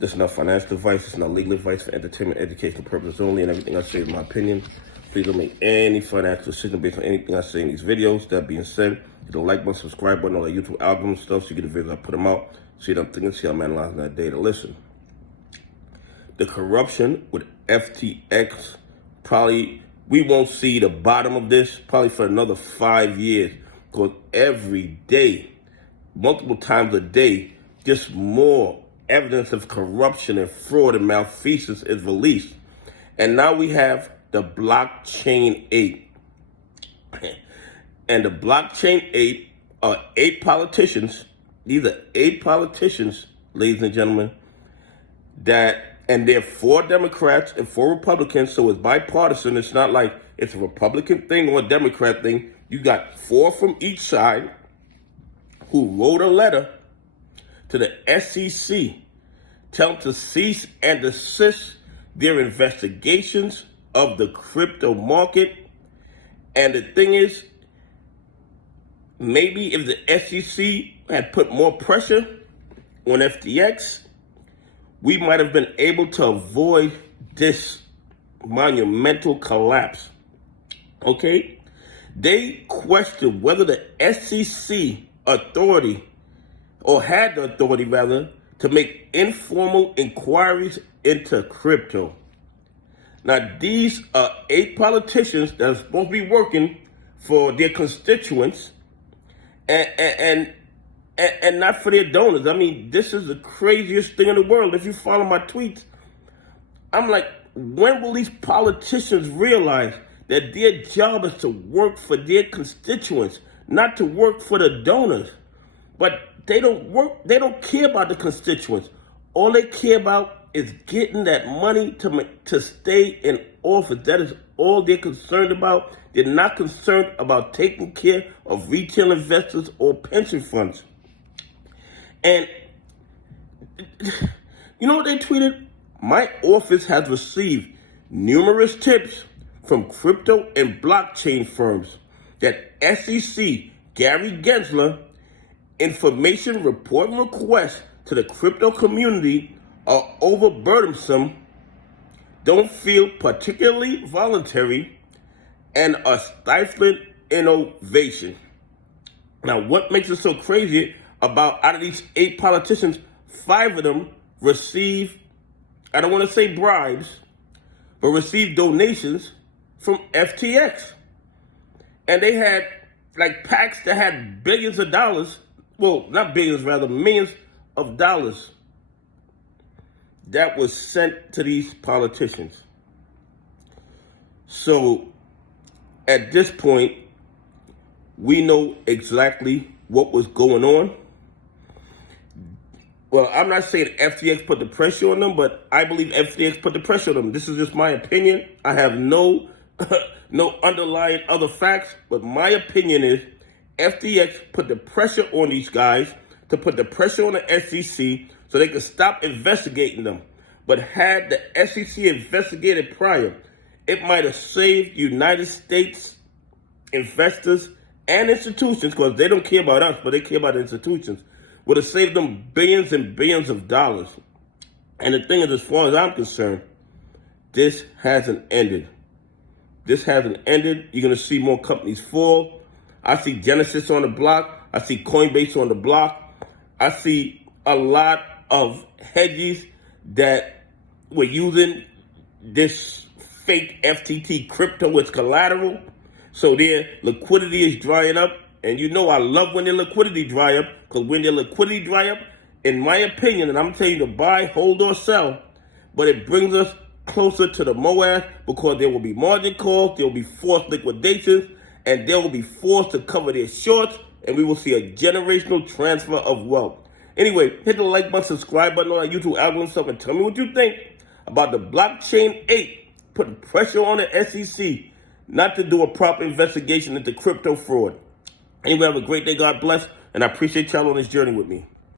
This is not financial advice. It's not legal advice for entertainment, educational purposes only, and everything I say is my opinion. Please don't make any financial decision based on anything I say in these videos. That being said, hit the like button, subscribe button, all that YouTube algorithm stuff, so you get the videos I put them out. See what I'm thinking, see how I'm analyzing that data. Listen, the corruption with FTX, probably we won't see the bottom of this probably for another 5 years, because every day, multiple times a day, just more evidence of corruption and fraud and malfeasance is released. And now we have the blockchain 8. And the blockchain 8 are 8 politicians. These are 8 politicians, ladies and gentlemen, and they're 4 Democrats and 4 Republicans, so it's bipartisan. It's not like it's a Republican thing or a Democrat thing. You got 4 from each side who wrote a letter to the SEC telling to cease and desist their investigations of the crypto market. And the thing is, maybe if the SEC had put more pressure on FTX, we might have been able to avoid this monumental collapse. Okay? They questioned whether the SEC authority, or had the authority rather, to make informal inquiries into crypto. Now, these are 8 politicians that are supposed to be working for their constituents and not for their donors. I mean, this is the craziest thing in the world. If you follow my tweets, I'm like, when will these politicians realize that their job is to work for their constituents, not to work for the donors? But they don't care about the constituents. All they care about is getting that money to stay in office. That is all they're concerned about. They're not concerned about taking care of retail investors or pension funds. And you know what they tweeted? My office has received numerous tips from crypto and blockchain firms that SEC Gary Gensler information reporting requests to the crypto community are overburdensome, don't feel particularly voluntary, and are stifling innovation. Now, what makes it so crazy about, out of these 8 politicians, 5 of them receive, I don't want to say bribes, but receive donations from FTX. And they had like PACs that had billions of dollars. Well, not billions, rather millions of dollars that was sent to these politicians. So at this point, we know exactly what was going on. Well, I'm not saying FTX put the pressure on them, but I believe FTX put the pressure on them. This is just my opinion. I have no underlying other facts, but my opinion is FTX put the pressure on these guys to put the pressure on the SEC so they could stop investigating them. But had the SEC investigated prior, it might have saved United States investors and institutions, because they don't care about us, but they care about the institutions, would have saved them billions and billions of dollars. And the thing is, as far as I'm concerned, this hasn't ended. This hasn't ended. You're going to see more companies fall. I see Genesis on the block. I see Coinbase on the block. I see a lot of hedges that were using this fake FTT crypto as collateral. So their liquidity is drying up. And you know I love when their liquidity dry up, because when their liquidity dry up, in my opinion, and I'm telling you to buy, hold, or sell, but it brings us closer to the MOASS, because there will be margin calls, there will be forced liquidations, and they will be forced to cover their shorts, and we will see a generational transfer of wealth. Anyway, hit the like button, subscribe button on that YouTube algorithm stuff, and tell me what you think about the blockchain 8 putting pressure on the SEC not to do a proper investigation into crypto fraud. Anyway, have a great day. God bless. And I appreciate y'all on this journey with me.